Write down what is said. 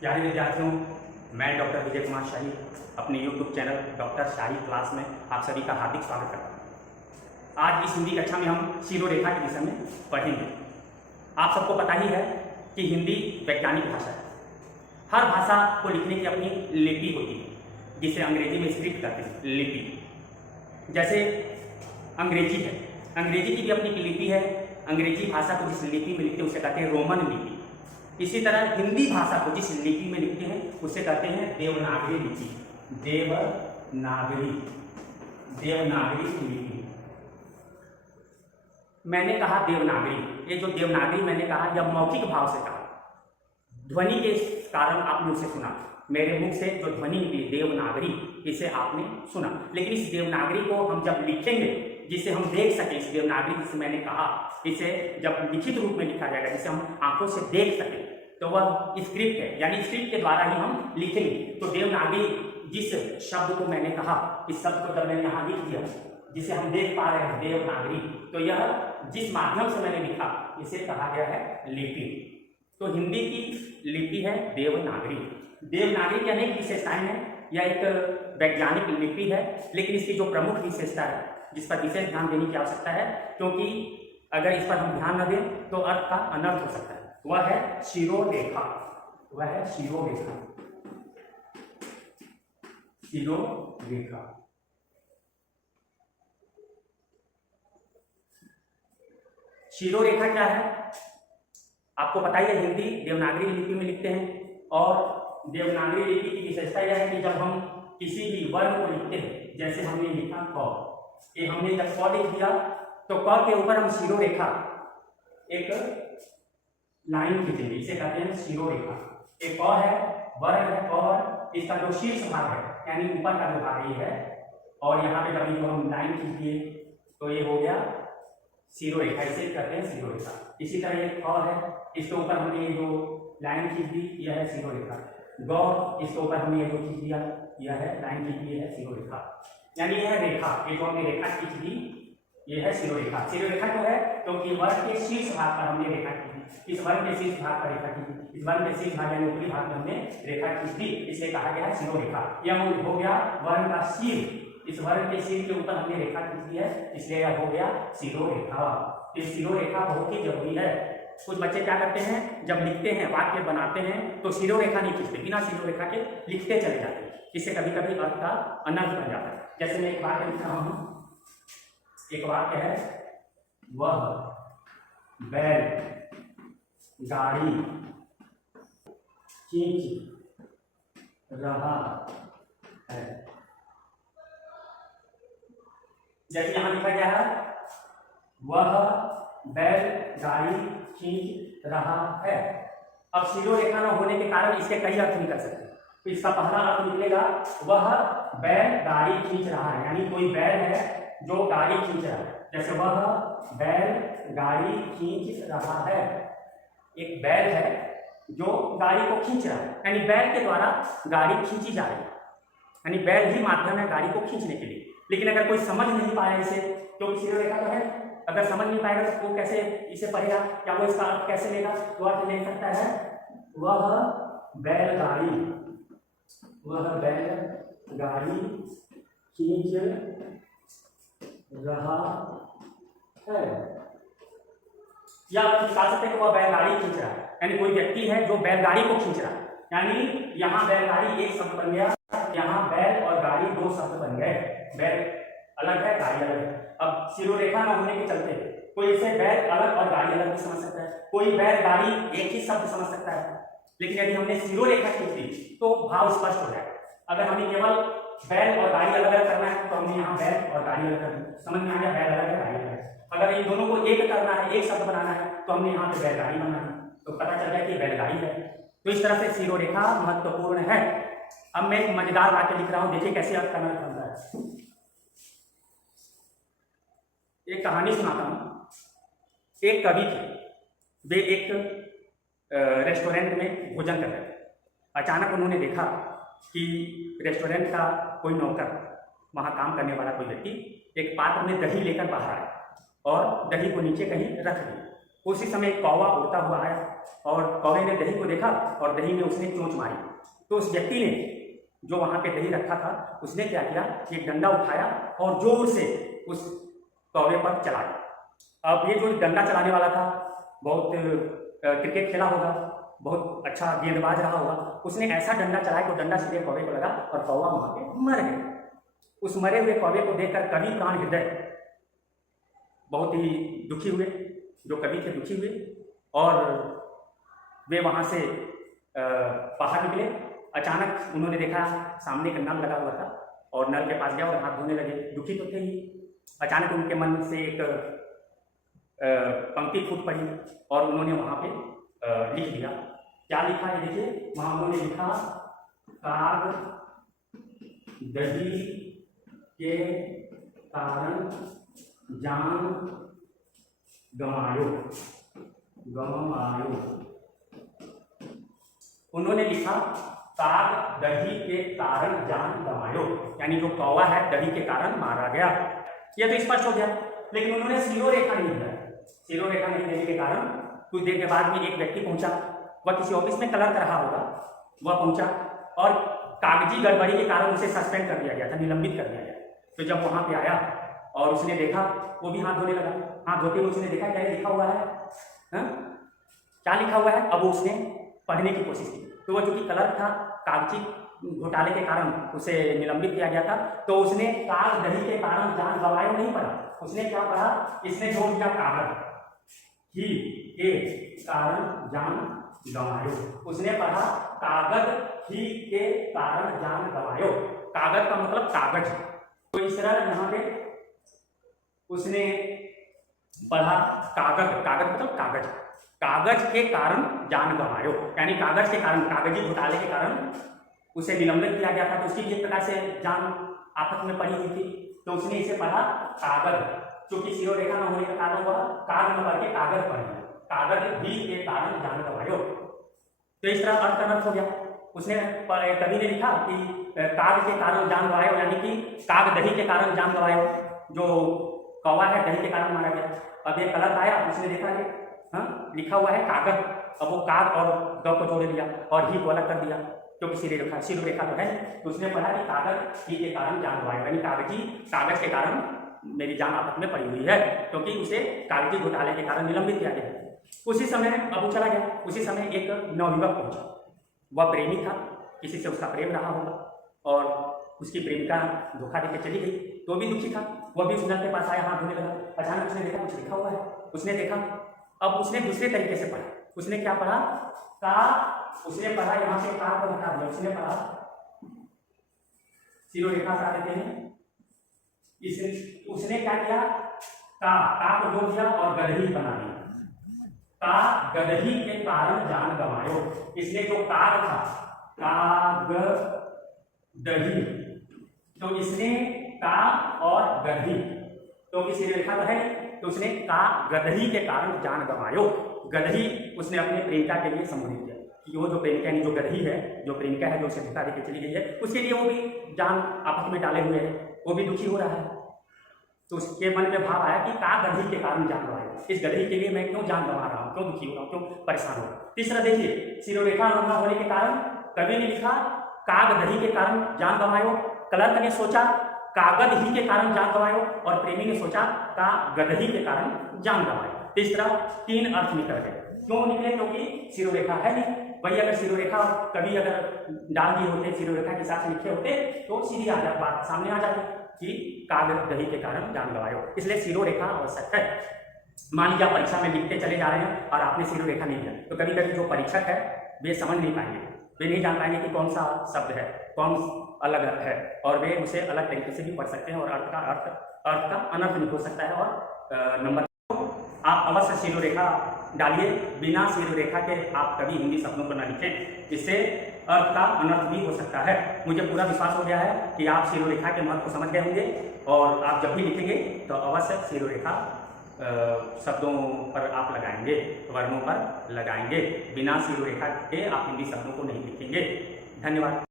प्यारे विद्यार्थियों, मैं डॉक्टर विजय कुमार शाही अपने यूट्यूब चैनल डॉक्टर शाही क्लास में आप सभी का हार्दिक स्वागत करता हूँ। आज इस हिंदी कक्षा में हम शिरोरेखा के विषय में पढ़ेंगे। आप सबको पता ही है कि हिंदी वैज्ञानिक भाषा है। हर भाषा को लिखने की अपनी लिपि होती है, जिसे अंग्रेजी में स्क्रिप्ट कहते हैं, लिपि। जैसे अंग्रेजी है, अंग्रेजी की भी अपनी लिपि है। अंग्रेजी भाषा को जिस लिपि में लिखते हैं उसे कहते हैं रोमन लिपि। इसी तरह हिंदी भाषा को जिस लिपि में लिखते हैं उसे कहते हैं देवनागरी लिपि। देवनागरी लिपि। मैंने कहा देवनागरी, ये जो देवनागरी मैंने कहा यह मौखिक भाव से कहा, ध्वनि के कारण आपने उसे सुना। मेरे मुख से जो ध्वनि निकली देवनागरी, इसे आपने सुना। लेकिन इस देवनागरी को हम जब लिखेंगे, जिसे हम देख सके, इस देवनागरी जिसे मैंने कहा, इसे जब लिखित रूप में लिखा जाएगा, जिसे हम आंखों से देख सके, तो वह स्क्रिप्ट है, यानी स्क्रिप्ट के द्वारा ही हम लिखेंगे। तो देवनागरी जिस शब्द को मैंने कहा, इस शब्द को जब मैंने यहाँ लिख दिया, जिसे हम देख पा रहे हैं देवनागरी, तो यह जिस माध्यम से मैंने लिखा इसे कहा गया है लिपि। तो हिंदी की लिपि है देवनागरी। देवनागरी की अनेक विशेषताएं हैं। यह एक वैज्ञानिक लिपि है, लेकिन इसकी जो प्रमुख विशेषता है, जिस पर विशेष ध्यान देने की आवश्यकता है, क्योंकि अगर इस पर हम ध्यान न दें तो अर्थ का अनर्थ हो सकता है, वह है शिरोरेखा। वह है शिरोरेखा। शिरोरेखा। शिरोरेखा क्या है आपको पता ही है। हिंदी देवनागरी लिपि में लिखते हैं, और देवनागरी लिपि की विशेषता यह है कि जब हम किसी भी वर्ण को लिखते हैं, जैसे हमने लिखा क, ये हमने जब क लिख दिया तो क के ऊपर हम शिरोरेखा एक लाइन खींचेंगे, इसे कहते हैं शिरोरेखा। एक क है, वर्ण है, और इसका जो शीर्ष भाग है, यानी ऊपर का जो भाग ये है, और यहाँ पे जब हम लाइन खींच दिए तो ये हो गया शिरोरेखा, इसे कहते हैं शिरोरेखा। इसी तरह एक ख है, इसके ऊपर हमने ये जो लाइन खींच दी, यह है शिरोरेखा। ग, इसके ऊपर हमने ये जो खींच दिया, यह है लाइन खींच दी, है शिरोरेखा। यानी यह रेखा, ये जो हमने रेखा खींच दी, ये है शिरोरेखा। शिरोरेखा क्यों है? क्योंकि वर्ण के शीर्ष भाग पर हमने रेखा खींची। इस वर्ण के शीर्ष भाग पर रेखा खींची, इस वर्ण के शीर्ष भाग यानी ऊपरी भाग में हमने रेखा खींच दी, इसलिए कहा गया है शिरोरेखा। यह हो गया वर्ण का शीर। इस वर्ण के शीर के ऊपर हमने रेखा खींच दी है, इसलिए यह हो गया शिरोरेखा। इस शिरोरेखा बहुत ही जरूरी है। कुछ बच्चे क्या करते हैं, जब लिखते हैं, वाक्य बनाते हैं, तो शिरोरेखा नहीं खींचते, बिना शिरोरेखा के लिखते चले जाते हैं। इससे कभी कभी अर्थ का अनर्थ बन जाता है। जैसे मैं एक वाक्य लिख रहा हूं, एक वाक्य है, वह बैल गाड़ी खींच रहा है। जैसे यहां लिखा गया है, वह बैल गाड़ी खींच रहा है। अब शिरोरेखा न होने के कारण इसके कई अर्थ निकल सकते हैं। तो इसका पहला अर्थ निकलेगा, वह बैल गाड़ी खींच रहा है, यानी कोई बैल है जो गाड़ी खींच रहा है। जैसे वह बैल गाड़ी खींच रहा है, एक बैल है जो गाड़ी को खींच रहा है, यानी बैल के द्वारा गाड़ी खींची जा रही है, यानी बैल ही माध्यम है गाड़ी को खींचने के लिए। लेकिन अगर कोई समझ नहीं पाया इसे, क्योंकि शिरोरेखा तो है, अगर समझ नहीं पाएगा तो वो कैसे इसे पढ़ेगा, क्या वो इसका अर्थ कैसे लेगा? तो अर्थ ले सकता है, वह बैलगाड़ी खींच रहा है, या निकाल सकते हैं कि वह बैलगाड़ी खींच रहा है, यानी कोई व्यक्ति है जो बैलगाड़ी को खींच रहा है। यानी यहाँ बैलगाड़ी एक शब्द बन गया, यहाँ बैल और गाड़ी दो शब्द बन गए। बैल अलग है, गाड़ी अलग है। अब शिरोरेखा न होने के चलते कोई इसे बैल अलग और गाड़ी अलग भी समझ सकता है, कोई बैल गाड़ी एक ही शब्द समझ सकता है। लेकिन यदि हमने शिरोरेखा खींच दी तो भाव स्पष्ट हो जाएगा। अगर हमें केवल बैल और गाड़ी अलग अलग करना है तो हमने यहाँ बैल और गाड़ी अलग करना, समझ में आ गया, बैल अलग है गाड़ी अलग है। अगर इन दोनों को एक करना है, एक शब्द बनाना है, तो हमने यहाँ पे बैलगाड़ी बनाना है, तो पता चल गया कि बैलगाड़ी है। तो इस तरह से शिरोरेखा महत्वपूर्ण है। अब मैं एक मजेदार वाक्य लिख रहा हूं, देखिए कैसे अर्थ करना बनता है। एक कहानी सुनाता हूं। एक कवि थे, वे एक रेस्टोरेंट में भोजन कर रहे थे। अचानक उन्होंने देखा कि रेस्टोरेंट का कोई नौकर, वहां काम करने वाला कोई व्यक्ति एक पात्र में दही लेकर बाहर आया और दही को नीचे कहीं रख दिया। उसी समय एक कौवा उड़ता हुआ आया और कौवे ने दही को देखा और दही में उसने चोंच मारी। तो उस व्यक्ति ने जो वहाँ पे दही रखा था उसने क्या किया, एक डंडा उठाया और जोर से उस कौवे पर चलाया। अब ये जो डंडा चलाने वाला था बहुत क्रिकेट खेला होगा, बहुत अच्छा गेंदबाज रहा होगा, उसने ऐसा डंडा चलाया कि डंडा सीधे कौवे को लगा और कौवा वहाँ पे मर गया। उस मरे हुए कौवे को देखकर कवि प्राण हृदय बहुत ही दुखी हुए, जो कवि थे दुखी हुए और वे वहाँ से बाहर निकले। अचानक उन्होंने देखा सामने का नल लगा हुआ था और नल के पास गया और हाथ धोने लगे। दुखी तो थे ही, अचानक उनके मन से एक पंक्ति फूट पड़ी और उन्होंने वहाँ पे लिख दिया। क्या लिखा है देखिए, वहाँ उन्होंने लिखा, काग दही के कारण जान गंवायो। उन्होंने लिखा काग दही के कारण जान गंवायो, यानी जो कौवा है दही के कारण मारा गया। यह तो स्पष्ट हो गया, लेकिन उन्होंने सिरो रेखा नहीं दिया। सिरो रेखा नहीं देने के कारण कुछ देर के बाद में एक व्यक्ति पहुंचा, वह किसी ऑफिस में कलर कर रहा होगा, वह पहुंचा और कागजी गड़बड़ी के कारण उसे सस्पेंड कर दिया गया था, निलंबित कर दिया गया। तो जब वहां पे आया और उसने देखा, वो भी हाथ धोने लगा। हाथ धोते हुए उसने देखा क्या लिखा हुआ है, क्या लिखा हुआ है। अब उसने पढ़ने की कोशिश की, तो वो जो कि कलर था, कागजी घोटाले के कारण उसे निलंबित किया गया था, तो उसने काग दही के कारण जान गंवायो नहीं पढ़ा। उसने क्या पढ़ा, इसने जोड़ दिया कागज ही के कारण जान गंवायो। उसने पढ़ा कागज ही के कारण जान गंवायो। कागज का मतलब कागज। तो इस तरह यहाँ पे उसने पढ़ा कागज, कागज मतलब कागज, कागज के कारण जान गंवायो, यानी कागज के कारण, कागजी घोटाले के कारण उसे निलंबित किया गया था। तो उसकी भी एक प्रकार से जान आफत में पड़ी हुई थी, तो उसने इसे पढ़ा कागज, क्योंकि सिरो रेखा न होने का कारण हुआ, काग न पढ़ के कागज पढ़ लिया, कागज भी के कारण जान गंवायो। तो इस तरह अर्थ का अर्थ हो गया। उसने कवि ने लिखा कि काग के कारण जान गंवायो, यानी कि काग दही के कारण जान गंवायो, जो कौवा है दही के कारण मारा गया। अब ये कलर आया, उसने देखा कि लिखा हुआ है कागज, अब वो काग और ग को जोड़ दिया और ही को अलग कर दिया, क्योंकि सिरो रेखा तो है। तो उसने पढ़ा कि कागज ही के कारण जान गंवायो, यानी कागज के कारण मेरी जान आफत में पड़ी हुई है, क्योंकि उसे कागजी घोटाले के कारण निलंबित किया गया। उसी समय अब वो चला गया। उसी समय एक नवयुवक पहुंचा, वह प्रेमी था, किसी से उसका प्रेम रहा होगा और उसकी प्रेमिका धोखा देकर चली गई, तो भी दुखी था। वह भी उस नल के पास आया, हाथ धोने लगा। अचानक उसने देखा कुछ लिखा हुआ है, उसने देखा। अब उसने दूसरे तरीके से पढ़ा। उसने क्या पढ़ा, उसने पढ़ा यहाँ से का को लिखा दिया। उसने पढ़ा, सिरो रेखा हटा देते हैं। उसने क्या किया, का को जोड़ दिया और गदही बना दिया। का गदही के कारण जान गंवायो। इसने जो काग था, काग दही, तो इसने का और गदही, तो किसी रेखा तो है, तो उसने का गदही के कारण जान गंवायो। गदही उसने अपने प्रेमिका के लिए संबोधित किया कि वो जो प्रेमिका यानी जो गदही है, जो प्रेमिका है, जो उसे धोखा देकर चली गई है, उसके लिए वो भी जान आपस में डाले हुए है, वो भी दुखी हो रहा है। तो उसके मन में भाव आया कि का गदही के कारण जान गंवायो, इस गदही के लिए मैं क्यों जान गंवा रहा हूँ, क्यों दुखी हो रहा हूँ, क्यों परेशान हो रहा हूँ। तीसरा देखिए, सिरोरेखा न होने के कारण कवि ने लिखा काग दही के कारण जान गंवायो, क्लर्क ने सोचा कागज ही के कारण जान गंवायो और प्रेमी ने सोचा का गदही के कारण जान गंवायो। इस तरह तीन अर्थ निकल गए। क्यों निकले, क्योंकि सिरोरेखा है नहीं। वही अगर सिरोरेखा कभी अगर डाल दिए होते, सिरोरेखा के साथ लिखे होते, तो सीधी आ जाती, बात सामने आ जाती कि कागज दही के कारण जान गंवायो। इसलिए सिरोरेखा आवश्यक है। मान लीजिए आप परीक्षा में लिखते चले जा रहे हैं और आपने सिरोरेखा नहीं दिया, तो कभी कभी जो परीक्षक है वे समझ नहीं पाएंगे, वे नहीं जान पाएंगे कि कौन सा शब्द है, कौन अलग है, और वे उसे अलग तरीके से भी पढ़ सकते हैं और अर्थ का अनर्थ नहीं हो सकता है। और नंबर आप अवश्य सिरोरेखा डालिए। बिना सिरोरेखा के आप कभी हिंदी शब्दों को न लिखें, इससे अर्थ का अनर्थ भी हो सकता है। मुझे पूरा विश्वास हो गया है कि आप सिरोरेखा के महत्व को समझ गए होंगे और आप जब भी लिखेंगे तो अवश्य सिरोरेखा शब्दों पर आप लगाएंगे, वर्णों पर लगाएंगे। बिना सिरोरेखा के आप हिंदी शब्दों को नहीं लिखेंगे। धन्यवाद।